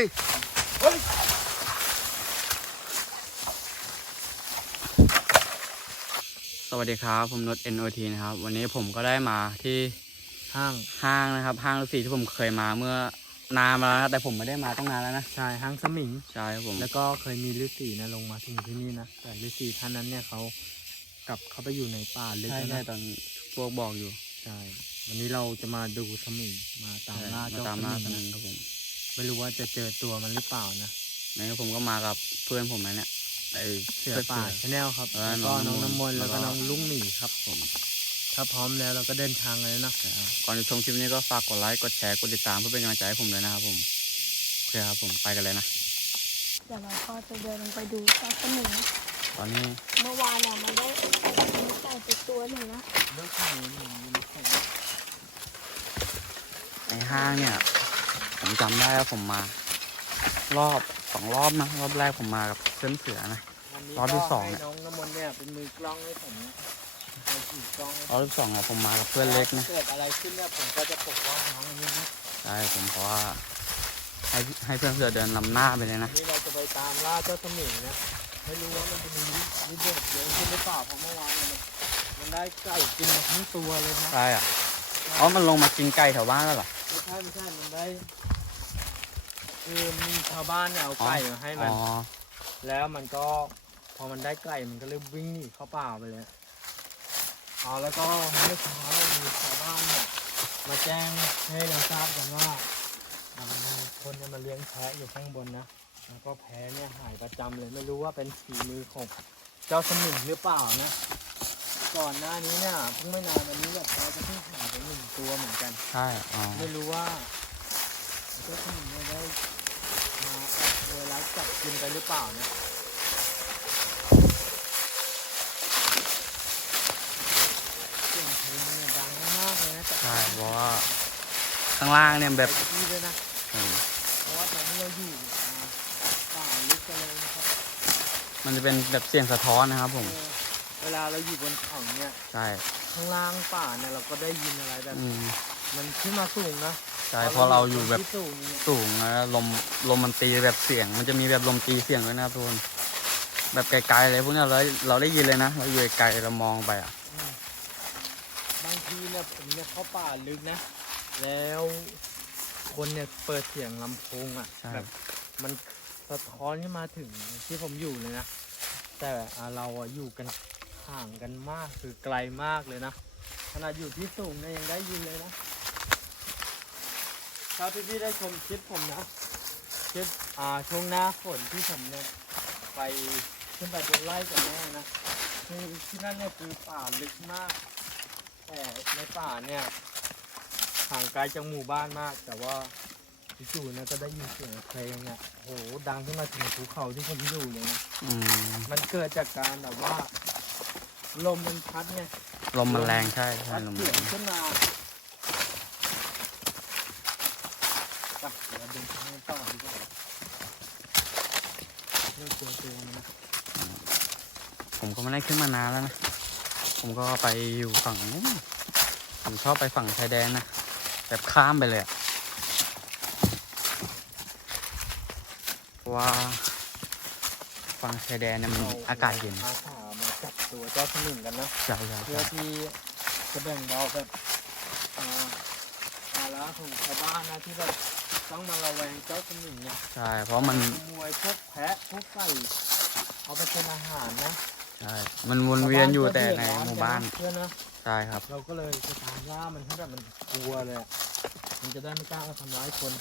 สวัสดีครับ ผมนด NOT นะครับ วันนี้ผมก็ได้มาที่ห้างห้างนะครับ ห้างฤาษีที่ผมเคยมาเมื่อนานมาแล้วนะแต่ผมไม่ได้มาตั้งนานแล้วนะ ใช่ห้างสมิง ใช่ครับผม แล้วก็เคยมีฤาษีนะลงมาถึงที่นี่นะ แต่ฤาษีท่านนั้นเนี่ยเขากลับเข้าไปอยู่ในป่าลึกใช่แล้วใช่นะตอนพวกบอกอยู่ ใช่ วันนี้เราจะมาดูสมิงมาตามล่ามาเจ้าตามสล่ามิงสมิงนะครับผม ไม่รู้ว่าจะเจอตัวมันหรือเปล่านะนี่ผมก็มากับเพื่อนผมนะเนี่ยไอเสือป่าชาแนลครับเออแล้วก็น้องน้ำมนต์แล้แล้ววก็ก็น้องลุงหมีครับผม ถ้าพร้อมแล้วเราก็เดินทางเลยนะก่อนจะชมคลิปนี้ก็ฝากกดไลค์กดแชร์กดติดตามเพื่อเป็นกำลังใจให้ผมเลยนะครับผมโอเคครับผมไปกันเลยนะเดี๋ยวเราก็จะเดินลงไปดูเจ้าสมิงตอนนี้เมื่อวานเนี่ยมันได้มีไก่ไปตัวหนึ่งนะเลือกข้างนี้มีแข่งในห้างเนี่ย ผมจำได้ว่าผมมา รอบสองรอบนะรอบแรกผมมากับเพื่อนเสือนะ วันนี้รอบที่ก็สองให้เนี่ยน้องน้ำมนต์เนี่ยเป็นมือกล้องให้ผมนะคอยถือกล้องให้รอบที่สองอะผมมากับเพื่อนเล็กนะเกิดอะไรขึ้นเนี่ยผมก็จะปกป้องน้องอันนี้นะใช่ผมเพราะว่าให้ให้เพื่อนเสือเดินนำหน้าไปเลยนะนี่เราจะไปตามล่าเจ้าสมิงนะ ไม่รู้ว่ามันจะมีวิเด็ดเยอะขึ้นหรือเปล่าเพราะเมื่อวานเนี่ยมันมันได้ไก่กินมาทั้งตัวเลยนะใช่อะอ๋อมันลงมากินไก่แถวบ้านแล้วเหรอไม่ใช่ไม่ใช่มันได้ คือมีชาวบ้านเนี่ยเอาไก่มาให้มัน อ๋อแล้วมันก็พอมันได้ไก่มันก็เลยวิ่งหนีเข้าป่าไปเลยเอาแล้วก็เมื่อเช้ามีชาวบ้านเนี่ยมาแจ้งให้เราทราบกันว่าอ่ามีคนเนี่ยมาเลี้ยงแพะอยู่ข้างบนนะแล้วก็แพ้เนี่ยหายประจำเลยไม่รู้ว่าเป็นฝีมือของเจ้าสมิงหรือเปล่านะ ก่อนหน้านี้เนี่ยเพิ่งไม่นานวันนี้แบบแพ้จะเพิ่งหายไปหนึ่งตัวเหมือนกัน ใช่อ๋อไม่รู้ว่าเจ้าสมิงเนี่ยได้มาแอบเวลา จับกินไปหรือเปล่านะเสียงเพลงเนี่ยดังมากเลยนะจากใช่เพราะว่าข้างล่างเนี่ยแบบไปที่ด้วยนะอืมเพราะว่าตอนนี้เราอยู่อ่าป่าลึกกันเลยนะครับมันจะเป็นแบบเสียงสะท้อนนะครับผม เออเวลาเราอยู่บนเขาเนี่ย ใช่ข้างล่างป่าเนี่ยเราก็ได้ยินอะไรแบบ อืมมันขึ้นมาสูงนะ ใช่เพราะเราอยู่แบบที่สูงเนี่ยสูงแล้วลมลมมันตีแบบเสียง มันจะมีแบบลมตีเสียงด้วยนะครับทุกคนแบบไกลๆเลยพวกเนี้ยเราเราได้ยินเลยนะเราอยู่ไกลๆเรามองไปอะอืมบางทีเนี่ยผมเนี่ยเข้าป่าลึกนะ แล้วคนเนี่ยเปิดเสียงลำโพงอะใช่แบบมันสะท้อนขึ้นมาถึงที่ผมอยู่เลยนะ แต่อ่าเราอะอยู่กันห่างกันมากคือไกลมากเลยนะขนาดอยู่ที่สูงเนี่ยยังได้ยินเลยนะ ถ้าพี่ๆได้ชมคลิปผมนะคลิปอ่าช่วงหน้าฝนที่ผมเนี่ยไปขึ้นไปบนไร่กับแม่นะคือที่นั่นเนี่ยคือป่าลึกมาก แต่ในป่าเนี่ยห่างไกลจากหมู่บ้านมาก แต่ว่าจู่ๆนะก็ได้ยินเสียงเพลงเนี่ยโหดังขึ้นมาถึงภูเขาที่ผมอยู่เลยนะอืมมันเกิดจากการแบบว่า ลมมันพัดไงลมมันแรงใช่ใช่พัดลมมันเสียแรงงขึ้นมาไปเดี๋ยวเดินทางกันต่อดีกว่าเลิกกลัวตัวมันนะ ผมก็ไม่ได้ขึ้นมานานแล้วนะ ผมก็ไปอยู่ฝั่งนู้นผมชอบไปฝั่งชายแดนนะแบบข้ามไปเลยอะเพราะว่าฝั่งชายแดนเนี่ยมันอากาศเย็นอาสามาจับตัวเจ้าสมิงกันนะใช่ใช่เพื่อใช่ที่จะแบ่งเบาแบบอ่าภาระของชาวบ้านนะที่แบบต้องมาระแวงเจ้าสมิงเนี่ยใช่เพราะมัน ขโมยพวกแพะพวกไก่เอาไปเป็นอาหารนะ ใช่มันวนเวียนอยู่แต่ในหมู่บ้านเพื่อนนะใช่ครับ เราก็เลยจะตามล่ามันให้แบบมันกลัวเลยอะมันจะได้ไม่กล้ามาทำร้ายคน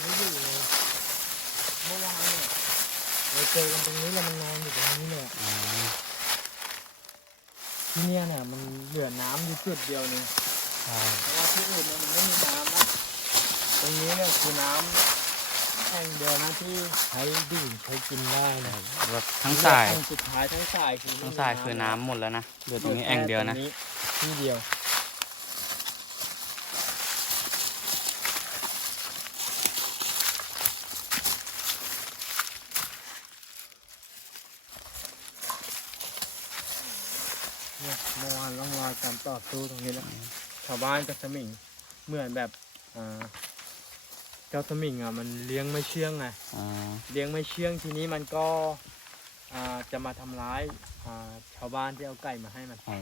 ไม่อยู่เลย เมื่อวานเนี่ยเราเจอกันตรงนี้แล้วมันนอนอยู่ตรงนี้เนี่ย อ๋อ ที่เนี่ยเนี่ยมันเหลือน้ำอยู่จุดเดียวนึงใช่เพราะว่าที่อื่นเนี่ยมันไม่มีน้ำนะตรงนี้เนี่ยคือน้ำแห่งเดียวนะที่ใช้ดื่มใช้กินได้นะแบบทั้งสายแห่งสุดท้ายทั้งสายคือไม่ทั้งมีสายคือน้ำหมดแล้วนะเหลือตรงนี้แอ่งเดียวนะ ตรงที่เดียว เนี่ยเมื่อวานร่องรอยการต่อ สู้ตรงนี้แล้วชาวบ้านกับสมิงเหมือนแบบอ่าเจ้าสมิงอะมันเลี้ยงไม่เชื่องไงอ๋อเลี้ยงไม่เชื่องทีนี้มันก็อ่าจะมาทำร้ายอ่าชาวบ้านที่เอาไก่มาให้มันอ๋อ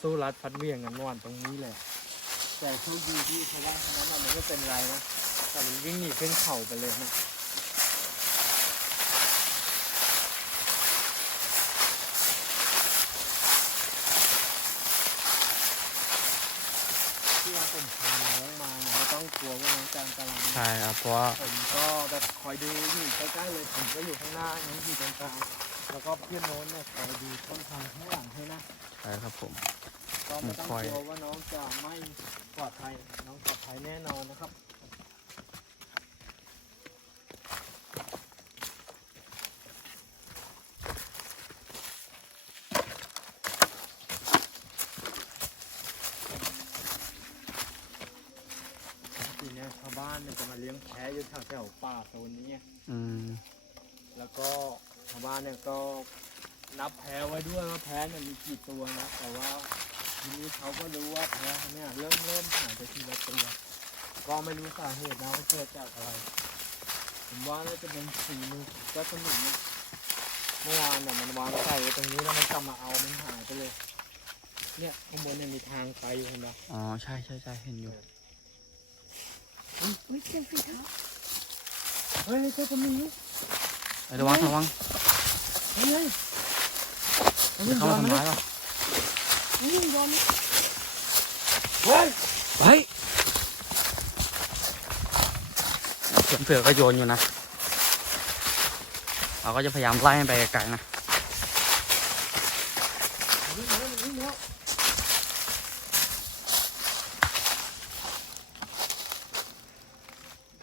สู้รัดฟัดเหวี่ยงกันเมื่อวานตรงนี้เลยแต่โชคดีที่ชาวบ้านคนนั้นน่ะมันไม่เป็นไรนะแต่มันวิ่งหนีขึ้นเขาไปเลยนะที่ว่าผมพาน้องมาเนี่ยไม่ต้องกลัวว่าน้องจะอันตรายนะ ใช่ค รับเพราะว่าผมก็แบบคอยดูอยู่ใกล้ๆเลยผมก็อยู่ข้างหน้าน้องอยู่ตรงกลางแล้วก็เพื่อนโน้นเนี่ยคอยดูต้นทางข้างหลังให้นะใช่ครับผม ก็ไม่ต้องคอยกลัวว่าน้องจะไม่ปลอดภัยน้องปลอดภัยแน่นอนนะครับ ทีเนี้ยชาวบ้านเนี่ยจะมาเลี้ยงแพะอยู่แถวๆป่าโซ นนี้ไงอืมแล้วก็ชาวบ้านเนี่ยก็นับแพ้ไว้ด้วยว่าแพ้เนี่ยมีกี่ตัวนะแต่ว่าทีนี้เขาก็รู้ว่าแพ้เนี่ยเริ่มเริ่มหายไปทีละตัวก็ไม่รู้สาเหตุนะว่าเกิดจากอะไร ผมว่าน่าจะเป็นสีมือเจ้าสมุนเนี่ยเมื่อวานเนี่ยมันวางไข่ไว้ตรงนี้แล้วมันกลับมาเอามันหายไปเลย เนี่ยข้างบนเนี่ยมีทางไปอยู่เห็นไหมอ๋อใช่ใช่ใช่เห็นอยู่ เฮ้ยเสียงฝีเท้า เฮ้ยเจ้าสมุนนี่ไอ้ระวังระวังเฮ้ยเฮ้ยจะเข้ามาทำร้ายเราเฮ้ยยอมเฮ้ยเฮ้ยเสือเสือก็โยนอยู่นะ เราก็จะพยายามไล่ให้ไปไกลๆนะ วิ่งแล้ววิ่งแล้ว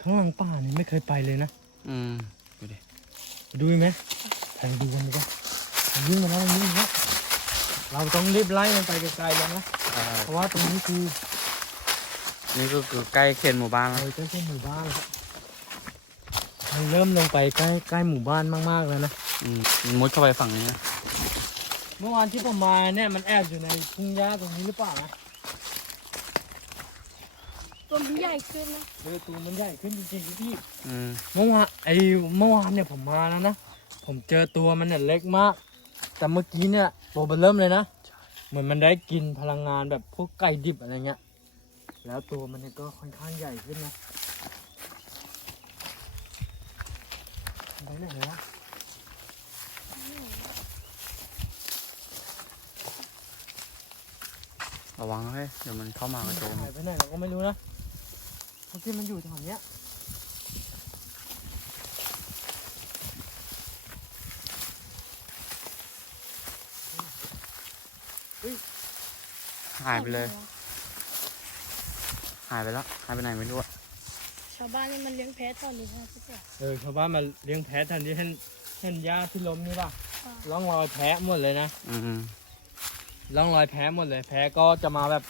ข้างหลัง ป่านี่ไม่เคยไปเลยนะ อืมดูดิดูไหมไปดูกันดีกว่ามันวิ่งมาแล้วมันวิ่งมาแล้วเราต้องรีบไล่มันไปไกลๆแล้วนะใช่เพราะว่าตรงนี้คือนี่ก็คือใกล้เขตหมู่บ้านแล้ว เราใกล้ๆหมู่บ้านแล้วมันเริ่มลงไปใกล้ใกล้หมู่บ้านมากๆแล้วนะ อืมมันมุดเข้าไปฝั่งนี้นะ เมื่อวานที่ผมมาเนี่ยมันแอบอยู่ในทุ่งหญ้าตรงนี้หรือเปล่านะ ตัวมันใหญ่ขึ้นนะเออตัวมันใหญ่ขึ้นจริงๆพี่อืมเมื่อวานไอ้เมื่อวานเนี่ยผมมาแล้วนะผมเจอตัวมันเนี่ยเล็กมาก แต่เมื่อกี้เนี่ยตัวมันเริ่มเลยนะเหมือนมันได้กินพลังงานแบบพวกไก่ดิบอะไรเงี้ยแล้วตัวมันเนี่ยก็ค่อนข้างใหญ่ขึ้นนะไปไหนแล้วระวังเฮ้ยเดี๋ยวมันเข้ามากระโจมหายไปไหนเราก็ไม่รู้นะ เมื่อกี้มันอยู่แถวเนี้ยหายไปเลย หายไปแล้วหายไปไหนไม่รู้อะชาวบ้านนี่มันเลี้ยงแพะตอนนี้ครับพี่เจ้าเออชาวบ้านมาเลี้ยงแพะทันที่เห็นเห็นหญ้าที่ล้มนี่ป่ะอ่าร่องรอยแพะหมดเลยนะอืมร่องรอยแพ้หมดเลย แพ้ก็จะมาแบบ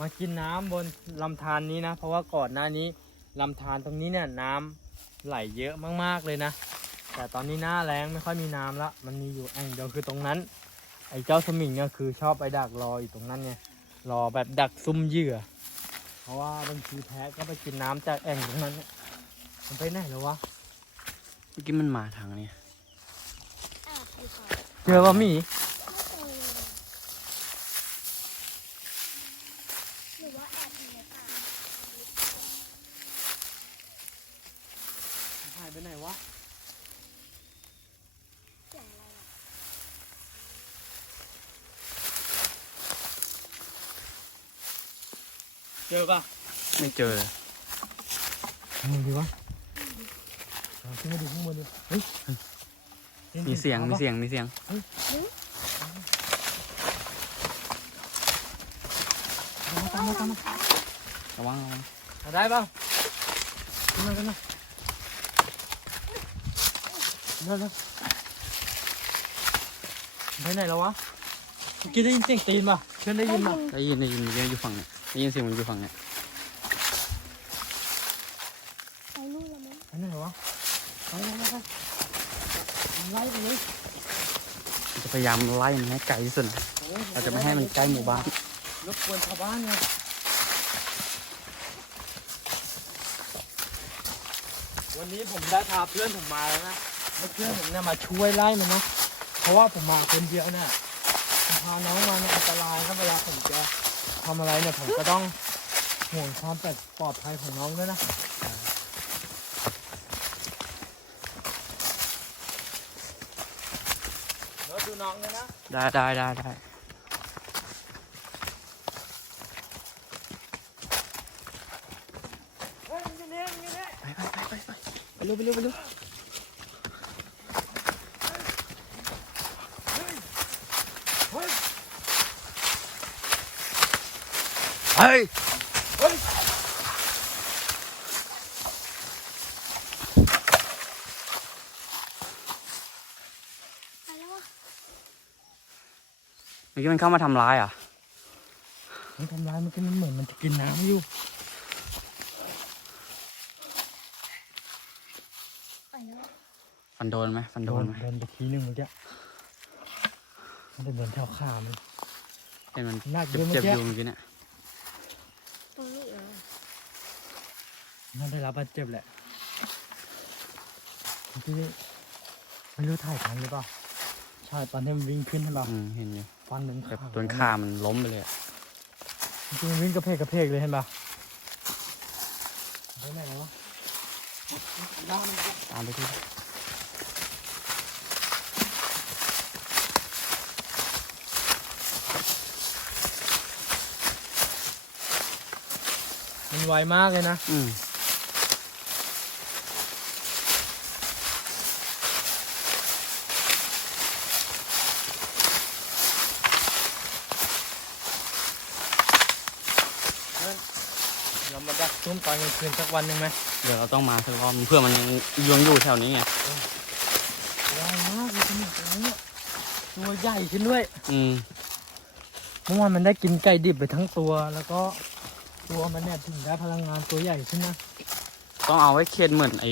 มากินน้ำบนลำธารนี้นะ เพราะว่าก่อนหน้านี้ลำธารตรงนี้เนี่ยน้ำไหลเยอะมากๆเลยนะ แต่ตอนนี้หน้าแรงไม่ค่อยมีน้ำละมันมีอยู่แอ่งเดียวคือตรงนั้น ไอ้เจ้าสมิงเนี่ยคือชอบไปดักรออยู่ตรงนั้นไงรอแบบดักซุ่มเหยื่อ เพราะว่าบางทีแพ้ก็ไปกินน้ำจากแอ่งตรงนั้นเนี่ยมันไปไหนแล้ววะเมื่อกี้มันมาทางนี้แอบอยู่ค่ะเจอว่ามี ไม่เจอเลยข้งดีวะขึ้นมาดูข้างบนดิมีเสียง มีเสียง มีเสียงระวังระวังได้เปล่าขึ้นมาขึ้นมาเร็วเไปไหนแล้ววะกินได้ยินเสียงตีนป่ะเพื่อนได้ยินป่ะได้ยินได้ยินเมื่ออยู่ฝั่งเนี่ยได้ยินเสียงมันอยู่ฝั่งเนี่ย จะพยายามไล่มันให้ไกลที่สุดนะเราจะไม่ให้มันใกล้หมู่บ้าน รบกวนชาวบ้านไงวันนี้ผมได้พาเพื่อนผมมาแล้วนะให้เพื่อนผมเนี่ยมาช่วยไล่มันนะ เพราะว่าผมมาคนเดียวเนี่ยผมพาน้องมาเนี่ยอันตรายครับเวลาผมจะทำอะไรเนี่ยผมก็ต้องห่วงความปลอดภัยของน้องด้วยนะแล้วดูน้อง เลยนะได้ได้ได้ได้เฮ้ยมันอยู่นี่มันอยู่นี่ไปไปไปไปไปไปเร็วไปเร็วไปเร็วเฮ้ยเฮ้ยเฮ้ย ไปแล้ววะ เมื่อกี้มันเข้ามาทำร้ายเหรอะมันทำร้ายมันก็มันเหมือนมันจะกินน้ำอยู่ไปแล้ววะฟันโดนไหมฟันโดนไหมโดนไปทีหนึ่งเมื่อกี้มันจะเหมือนแถวขามันเห็นมันน่าเจ็บเมื่อเจ็บกี้อยู่เมื่อกี้เนี่ยตรงนี้เออน่าได้รับบาดเจ็บแหละเมื่อกี้ไม่รู้ถ่ายทันหรือเปล่าใช่ตอนที่มันวิ่งขึ้นใช่ป่ะอืมเห็นอยู่ ฟันมันแบบขาดโดนขามันล้มไปเลยอะเมื่อกี้มันวิ่งกระเพกกระเพกเลยเห็นป่ะไปไหนแล้ววะด้านตามไปที่มันไวมากเลยนะ อืม เรามาดักซุ่มตอนกลางคืนสักวันหนึ่งไหมเดี๋ยวเราต้องมาสักรอบเพื่อมันยังยังอยู่แถวนี้ไงไวมากเลยตัวนี้ตัวนี้ตัวใหญ่ขึ้นด้วย อืมเมื่อวานมันได้กินไก่ดิบไปทั้งตัว แล้วก็ตัวมันเนี่ยถึงได้พลังงานตัวใหญ่ขึ้นนะต้องเอาไว้เค็ดเหมือนไอ้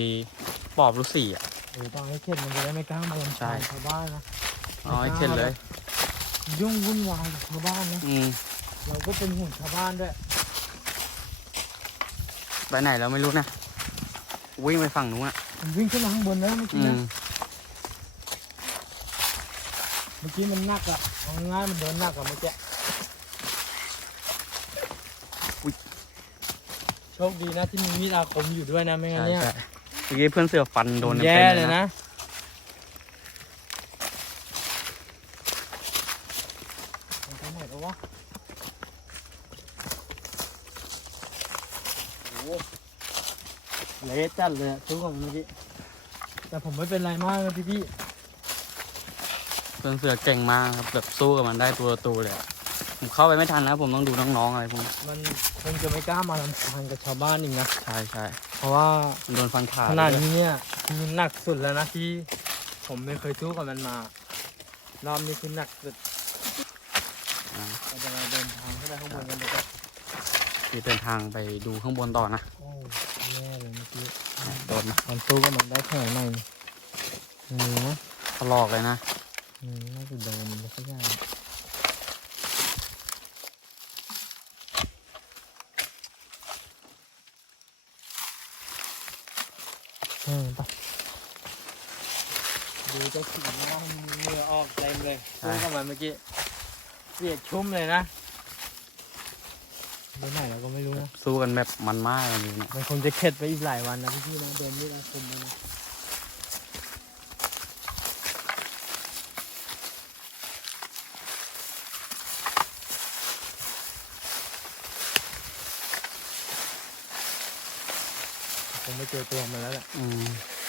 ปอบลูกสี่อะเออต้องให้เข็ดมันจะได้ไม่กล้ามาลำใช่ชายชาวบ้านนะเอาไว้เค็ดเลย ยุ่งวุ่นวายกับชาวบ้านนะอืมเราก็เป็นห่วงชาวบ้านด้วย ไปไหนแล้วไม่รู้นะวิ่งไปฝั่งนู้นอะมันวิ่งขึ้นมาข้างบนนะเมื่ออืกี้นะมเมื่อกี้มันหนักอะเอาง่ายๆมันเดินหนักอะเมื่อกี้โชคดีนะที่มีมีดอาคมอยู่ด้วยนะไม่งั้นใช่เนี่ยใช่เมื่อกี้เพื่อนเสือฟันโดนแย่ต็มๆเลยนะมันไปไหนแล้ววะโอ้โห เละจัดเลยอะสู้กับมันเมื่อกี้แต่ผมไม่เป็นไรมากนะพี่พี่เพื่อนเสือเก่งมากครับแบบสู้กับมันได้ตัวต่อตัวเลยอะผมเข้าไปไม่ทันนะผมต้องดูน้องๆอะไรพวกนี้มันคงจะไม่กล้ามาลำคาญกับชาวบ้านอีกนะใช่ใช่เพราะว่ามันโดนฟันขาขนาดเลยนี้เนี่ยคือหนักสุดแล้วนะที่ ผมไม่เคยสู้กับมันมารอบนี้คือหนักสุดอ่าเราจะมาเดินทางขึ้นไปข้างบนกันดีกว่า ที่เดินทางไปดูข้างบนต่อนะโอ้แย่เลยเมื่อกี้โดนนะมันสู้กับมันได้แค่ไหนนี่นะถลอกเลยนะอืมน่าจะโดนมันสักอย่างเออไปดูเจ้าขิงนะมันเหงื่อออกเต็มเลยสู้กับมันเมื่อกี้เปียกชุ่มเลยนะ ไปไหนเราก็ไม่รู้นะสู้กันแบบมันมากเลยนี่เนี่ยมันคงจะเข็ดไปอีกหลายวันนะพี่ๆนะโดนมีดอาคมมานะคงไม่เจอตัวมันแล้วแหละอืม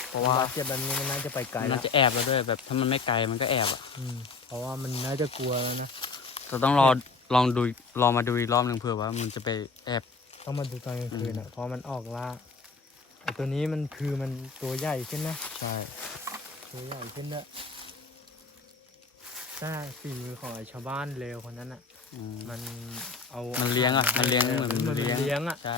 เพราะว่าบดเจ็บแบบนี้มันน่าจะไปไกลมันแล้น่าวจะแอบแล้วด้วยแบบถ้ามันไม่ไกลมันก็แอบอะอืมเพราะว่ามันน่าจะกลัวแล้วนะ เราต้องรอ ลองดูลองมาดูอีกรอบหนึ่งเผื่อว่ามันจะไปแอบต้องมาดูตอนกลางคืนอือะมเพราะมันออกล่าไอตัวนี้มันคือมันตัวใหญ่ขึ้นนะใช่ตัวใหญ่ขึ้นด้วยถ้าฝีมือของไอชาวบ้านเลวคนนั้นอะ อืมมันเอามัมันเลี้ยงอะมันเลี้ยงเหมือนมันมันเลี้เลี้ยงยงอะใช่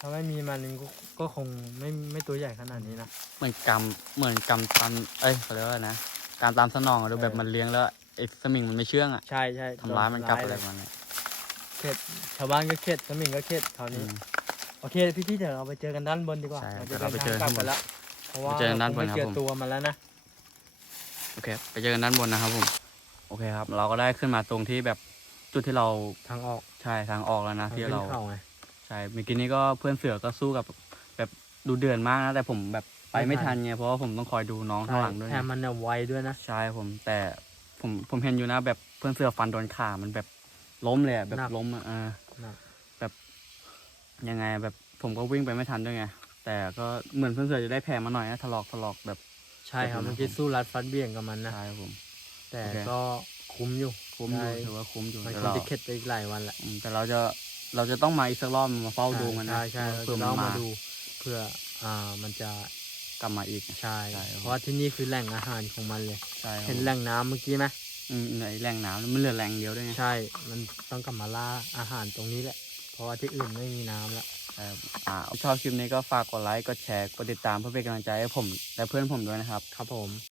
ถ้าไม่มีมันก็ก็คงไม่ไม่ตัวใหญ่ขนาดนี้นะ เหมือนกรรมเหมือนกรรมตามเอ้ยเขาเรียกว่าอะไรนะการตามสนองอะดูเออแบบมันเลี้ยงแล้ว ไอ้สมิงมันไม่เชื่องอะใช่ใช่ทำร้ายมันกลับโดอะไรเลยประมาณเนี้ยเข็ดชาวบ้านก็เข็ดสมิงก็เข็ดคราวอืนี้มโอเคพี่ที่เดี๋ยวเราไปเจอกันด้านบนดีกว่า ใช่จะเดี๋ยวเราไปเจอดินทางกลับข้างบนไปแล้วเพราะว่าไปเจอกันด้านบนเรครับเจอผมตัวมันแล้วนะ โอเค ไปเจอกันด้านบนนะครับผม โอเคครับ เราก็ได้ขึ้นมาตรงที่แบบจุดที่เราทางออกใช่ทางออกแล้วนะที่ทงขึ้เราเขาไงใช่เมื่อกี้นี้ก็เพื่อนเสือก็สู้กับแบบดูเดือดมากนะแต่ผมแบบไปไม่ไม่ทัทันนไงเพราะว่าผมต้องคอยดูน้องข้างหลังด้วยแถมไงมันเนี่ยไวด้วยนะใช่ผมแต่ ผมผมเห็นอยู่นะ แบบเพื่อนเสือฟันโดนขามันแบบล้มเลยอะแบบหนัก ล้มอะเออหนักแบบยังไงแบบผมก็วิ่งไปไม่ทันด้วยไง แต่ก็เหมือนเพื่อนเสือจะได้แผลมาหน่อยนะถลอกถลอกแบบ ใช่ครับเดี๋ยวผมเมื่อกี้สู้รัดฟัดเบี่ยงกับมันนะ ใช่ครับผม แต่โอเค ก็คุ้มอยู่คุ้มอยู่ใช่ถือว่าคุ้มอยู่มันแต่คงเราจะเข็ดไปอีกหลายวันแหละอืมแต่เราจะเราจะต้องมาอีกสักรอบมาเฝ้าดูมันนะใช่ใช่เราเพื่อจะมันต้องมามาดูเพื่ออ่ามันจะ กลับมาอีก ใช่ใช่ครับ เพราะว่าที่นี่คือแหล่งอาหารของมันเลย ใช่ครับเห็นแหล่งน้ำเมื่อกี้ไหมอืมในแหล่งน้ำมันเหลือแหล่งเดียวด้วยไงใช่ มันต้องกลับมาล่าอาหารตรงนี้แหละ เพราะว่าที่อื่นไม่มีน้ำแล้วใช่ครับอ่าชอบคลิปนี้ก็ฝากกดไลค์กดแชร์กดติดตามเพื่อเป็นกำลังใจให้ผมและเพื่อนผมด้วยนะครับ ครับผม